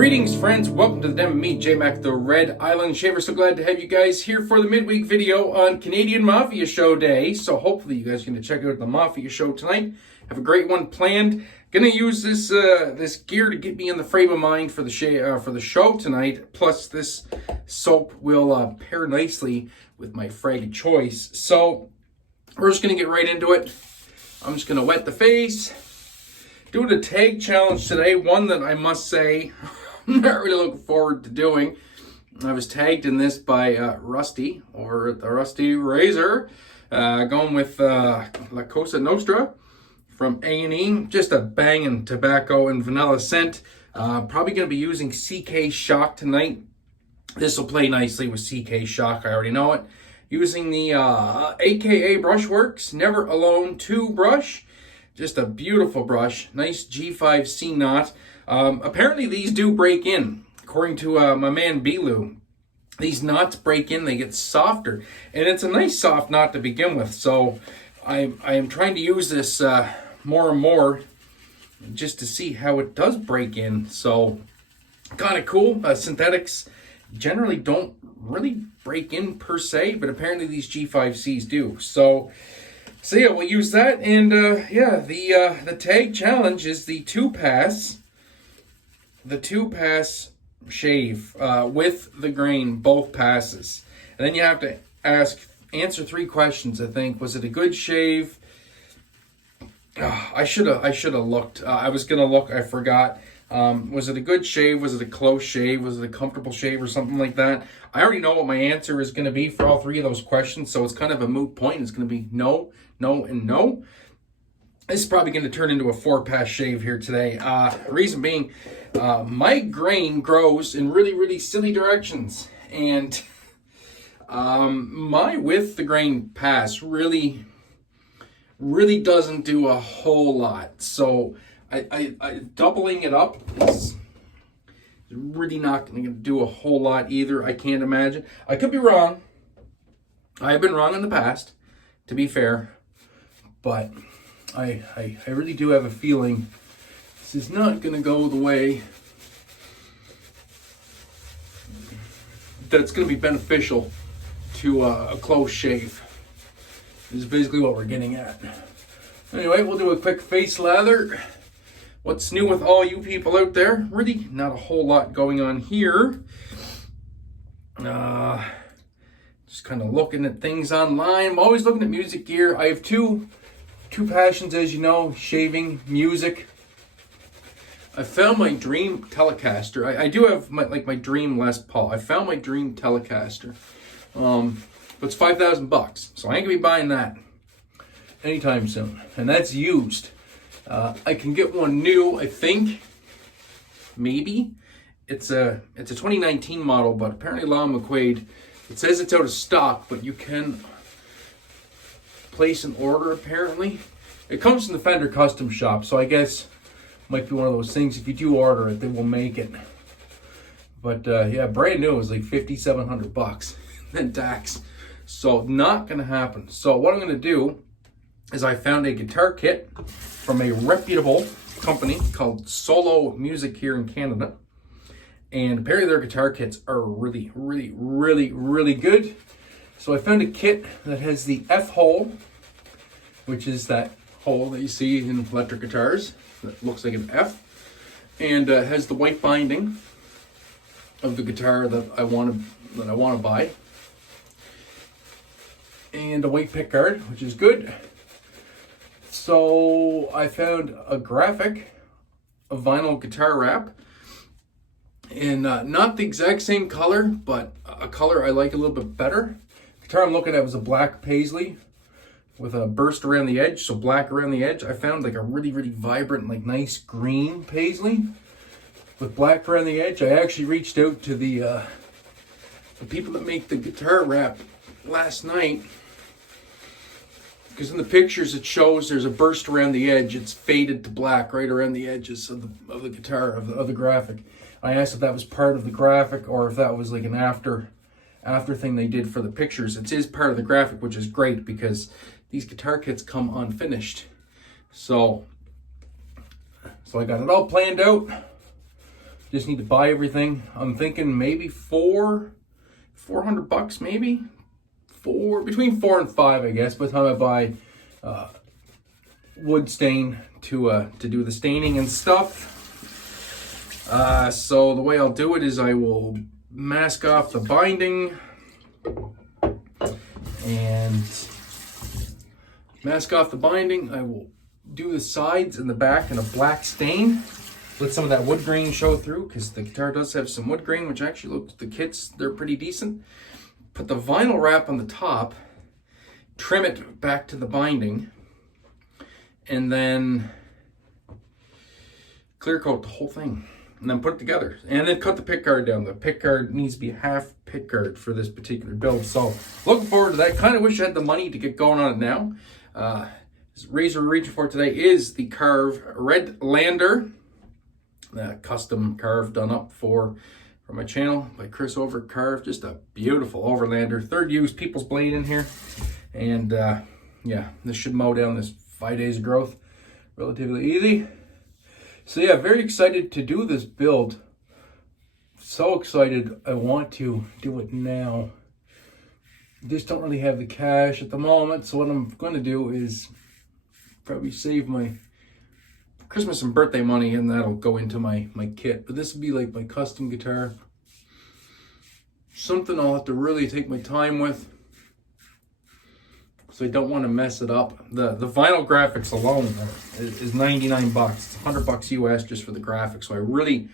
Greetings, friends. Welcome to the Den with me, Jmac, the Red Island Shaver. So glad to have you guys here for the midweek video on Canadian Mafia Show Day. So hopefully you guys are going to check out the Mafia Show tonight. Have a great one planned. Going to use this gear to get me in the frame of mind for the show tonight. Plus, this soap will pair nicely with my frag of choice. So we're just going to get right into it. I'm just going to wet the face. Doing a tag challenge today, one that I must say I'm not really looking forward to doing. I was tagged in this by Rusty over at the Rusty Razor, going with La Cosa Nostra from A&E. Just a banging tobacco and vanilla scent. Probably going to be using CK Shock tonight. This will play nicely with CK Shock, I already know it. Using the AKA Brushworks Never Alone 2 brush. Just a beautiful brush, nice G5C knot. Apparently these do break in, according to my man Bilu. These knots break in, they get softer, and it's a nice soft knot to begin with. So I am trying to use this more and more just to see how it does break in. So kind of cool. Synthetics generally don't really break in per se, but apparently these G5Cs do. So yeah, we'll use that, and the tag challenge is the two-pass shave with the grain, both passes. And then you have to answer 3 questions, I think. Was it a good shave? I should have looked. I was gonna look, I forgot. Was it a good shave? Was it a close shave? Was it a comfortable shave or something like that? I already know what my answer is going to be for all 3 of those questions, so it's kind of a moot point. It's going to be no, no, and no. This is probably going to turn into a 4-pass shave here today. Reason being, my grain grows in really, really silly directions. And my with the grain pass really doesn't do a whole lot. So I doubling it up is really not going to do a whole lot either. I can't imagine. I could be wrong. I have been wrong in the past, to be fair. But I really do have a feeling this is not going to go the way that's going to be beneficial to a close shave. This is basically what we're getting at. Anyway, we'll do a quick face lather. What's new with all you people out there? Really not a whole lot going on here. Just kind of looking at things online. I'm always looking at music gear. I have two passions, as you know, shaving, music. I found my dream Telecaster. I do have my dream Les Paul. I found my dream Telecaster. But it's $5,000, so I ain't gonna be buying that anytime soon. And that's used. I can get one new, I think. Maybe. It's a 2019 model, but apparently Lon McQuaid, it says it's out of stock, but you can place an order apparently. It comes from the Fender Custom Shop, so I guess might be one of those things. If you do order it, they will make it. But yeah, brand new is like $5,700 then tax. So not gonna happen. So what I'm gonna do is I found a guitar kit from a reputable company called Solo Music here in Canada. And apparently their guitar kits are really, really, really, really good. So I found a kit that has the F hole, which is that hole that you see in electric guitars that looks like an F, and has the white binding of the guitar that I want to buy, and a white pick guard, which is good. So I found a graphic, a vinyl guitar wrap, in not the exact same color, but a color I like a little bit better. The guitar I'm looking at was a black paisley with a burst around the edge, so black around the edge. I found like a really, really vibrant, like nice green paisley with black around the edge. I actually reached out to the people that make the guitar wrap last night, because in the pictures it shows there's a burst around the edge. It's faded to black right around the edges of the guitar, of the graphic. I asked if that was part of the graphic or if that was like an after thing they did for the pictures. It is part of the graphic, which is great because these guitar kits come unfinished. So I got it all planned out. Just need to buy everything. I'm thinking maybe $400 maybe. Between 4 and 5, I guess, by the time I buy wood stain to do the staining and stuff. So the way I'll do it is I will mask off the binding and I will do the sides and the back in a black stain. Let some of that wood grain show through, because the guitar does have some wood grain, which actually looks, the kits, they're pretty decent. Put the vinyl wrap on the top, trim it back to the binding, and then clear coat the whole thing, and then put it together, and then cut the pick guard down. The pick guard needs to be half pick guard for this particular build, so looking forward to that. Kind of wish I had the money to get going on it now. This razor we're reaching for today is the Carve Red Lander, custom carve done up for my channel by Chris over at Carve. Just a beautiful overlander, third use people's blade in here, and yeah, this should mow down this 5 days of growth relatively easy. So yeah, very excited to do this build. So excited, I want to do it now. Just don't really have the cash at the moment, so what I'm going to do is probably save my Christmas and birthday money, and that'll go into my kit. But this will be like my custom guitar. Something I'll have to really take my time with, so I don't want to mess it up. The vinyl graphics alone is $99. It's $100 US just for the graphics. So I really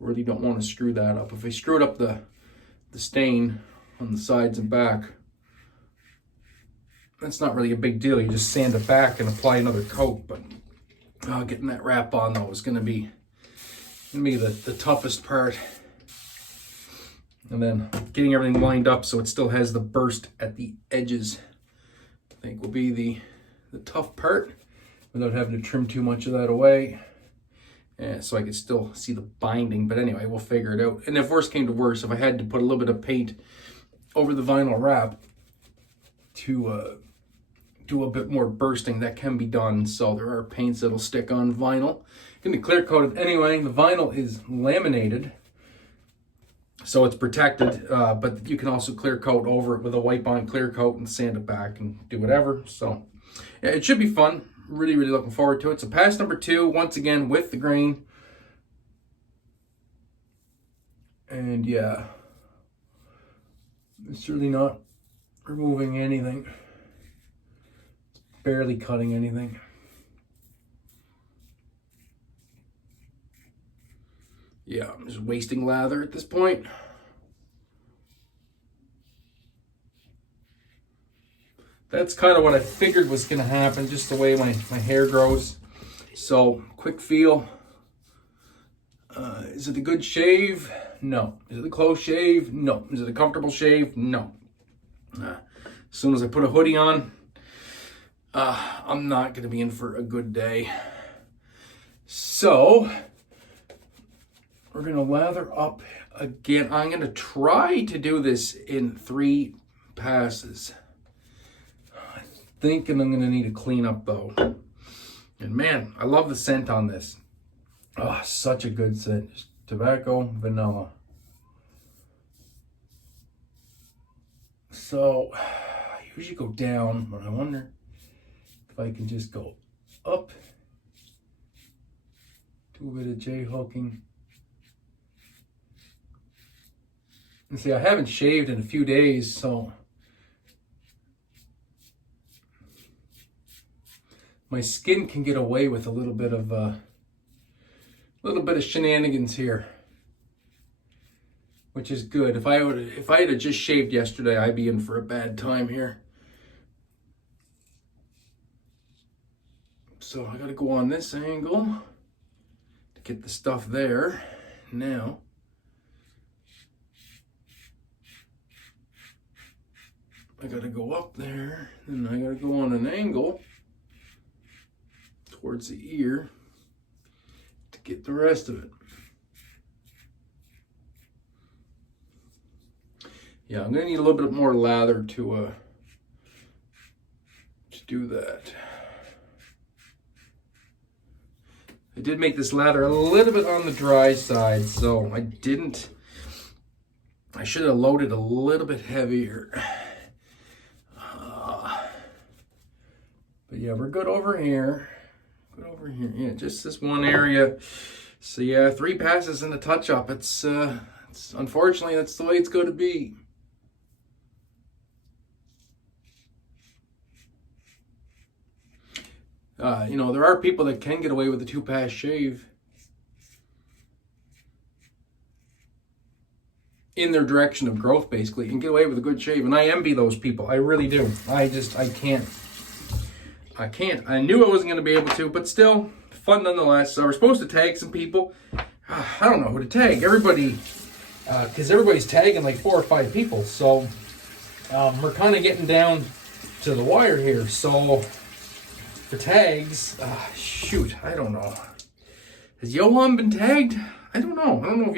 don't want to screw that up. If I screwed up the stain on the sides and back, that's not really a big deal. You just sand it back and apply another coat. But getting that wrap on though is gonna be the toughest part. And then getting everything lined up so it still has the burst at the edges, I think will be the tough part, without having to trim too much of that away. And so I can still see the binding, but anyway, we'll figure it out. And if worse came to worse, if I had to put a little bit of paint over the vinyl wrap to do a bit more bursting, that can be done. So there are paints that'll stick on vinyl. Can be clear coated anyway. The vinyl is laminated, so it's protected, but you can also clear coat over it with a white bond clear coat and sand it back and do whatever. So yeah, it should be fun. Really looking forward to it. So pass number 2, once again with the grain. And yeah, it's really not removing anything. Barely cutting anything. Yeah, I'm just wasting lather at this point. That's kind of what I figured was going to happen, just the way my hair grows. So, quick feel. Is it a good shave? No. Is it a close shave? No. Is it a comfortable shave? No. As soon as I put a hoodie on, I'm not going to be in for a good day. So, we're going to lather up again. I'm going to try to do this in 3 passes. I'm thinking I'm going to need to clean up though. And man, I love the scent on this. Oh, such a good scent. Just tobacco, vanilla. So, I usually go down, but I wonder if I can just go up, do a bit of J-hooking. And see, I haven't shaved in a few days, so my skin can get away with a little bit of shenanigans here, which is good. If I had just shaved yesterday, I'd be in for a bad time here. So I gotta go on this angle to get the stuff there. Now, I gotta go up there, and I gotta go on an angle towards the ear to get the rest of it. Yeah, I'm gonna need a little bit more lather to do that. I did make this lather a little bit on the dry side, so I should have loaded a little bit heavier. But yeah, we're good over here. Good over here. Yeah, just this one area. So yeah, 3 passes and a touch-up. It's unfortunately, that's the way it's going to be. You know, there are people that can get away with a 2-pass shave in their direction of growth, basically, and get away with a good shave. And I envy those people. I really do. I can't. I knew I wasn't going to be able to, but still, fun nonetheless. So we're supposed to tag some people. I don't know who to tag. Everybody, because everybody's tagging like 4 or 5 people. So we're kind of getting down to the wire here. So for tags, shoot, I don't know. Has Johan been tagged? I don't know. I don't know if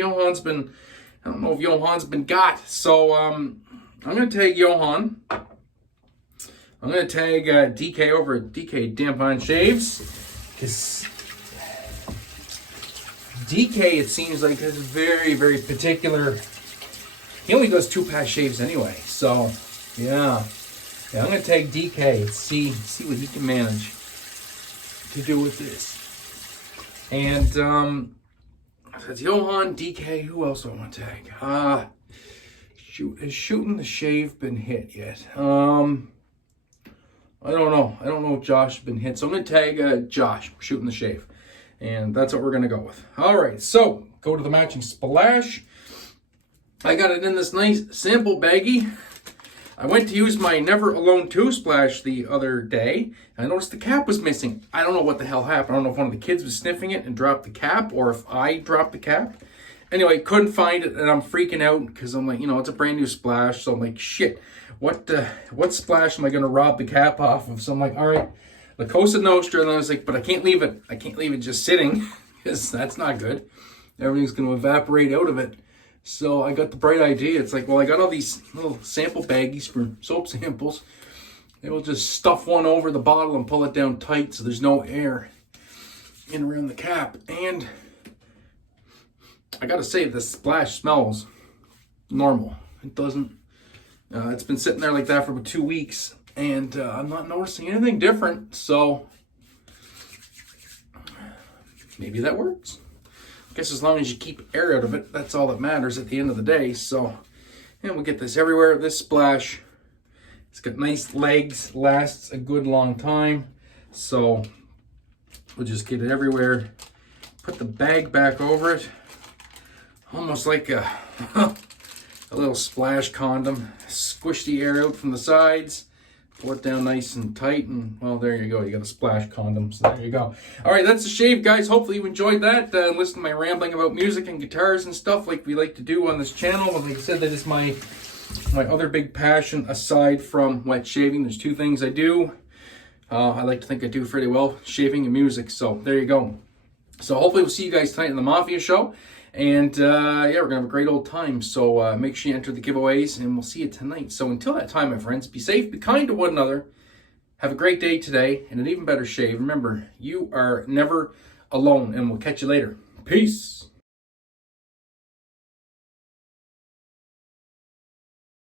Johan's been got. So I'm gonna tag Johan. I'm gonna tag DK over at DK Damp-On Shaves, because DK, it seems like, is very, very particular. He only does 2-pass shaves anyway. So yeah, I'm gonna tag DK. See what he can manage to do with this. And that's Johan, DK. Who else do I want to tag? Shoot, has shooting the shave been hit yet? I don't know. I don't know if Josh has been hit. So I'm going to tag Josh, shooting the shave. And that's what we're going to go with. All right, so go to the matching splash. I got it in this nice sample baggie. I went to use my Never Alone 2 splash the other day. And I noticed the cap was missing. I don't know what the hell happened. I don't know if one of the kids was sniffing it and dropped the cap, or if I dropped the cap. Anyway, couldn't find it, and I'm freaking out because I'm like, you know, it's a brand new splash. So I'm like, shit, what splash am I going to rob the cap off of? So I'm like, all right, the Cosa Nostra. And I was like, but I can't leave it. I can't leave it just sitting, because that's not good. Everything's going to evaporate out of it. So I got the bright idea. It's like, well, I got all these little sample baggies for soap samples. Maybe we'll just stuff one over the bottle and pull it down tight so there's no air in around the cap. And I gotta say, this splash smells normal. It doesn't. It's been sitting there like that for about 2 weeks, and I'm not noticing anything different. So maybe that works. I guess as long as you keep air out of it, that's all that matters at the end of the day. So, and we'll get this everywhere. This splash, it's got nice legs, lasts a good long time. So we'll just get it everywhere. Put the bag back over it, almost like a little splash condom. Squish the air out from the sides. Pull it down nice and tight, and well, there you go. You got a splash condom, so there you go. All right, that's the shave, guys. Hopefully you enjoyed that. Listen to my rambling about music and guitars and stuff like we like to do on this channel. Like I said, that is my other big passion aside from wet shaving. There's 2 things I do. I like to think I do pretty well, shaving and music. So there you go. So hopefully we'll see you guys tonight in the Mafia Show. And yeah, we're going to have a great old time. So make sure you enter the giveaways, and we'll see you tonight. So until that time, my friends, be safe, be kind to one another. Have a great day today, and an even better shave. Remember, you are never alone, and we'll catch you later. Peace.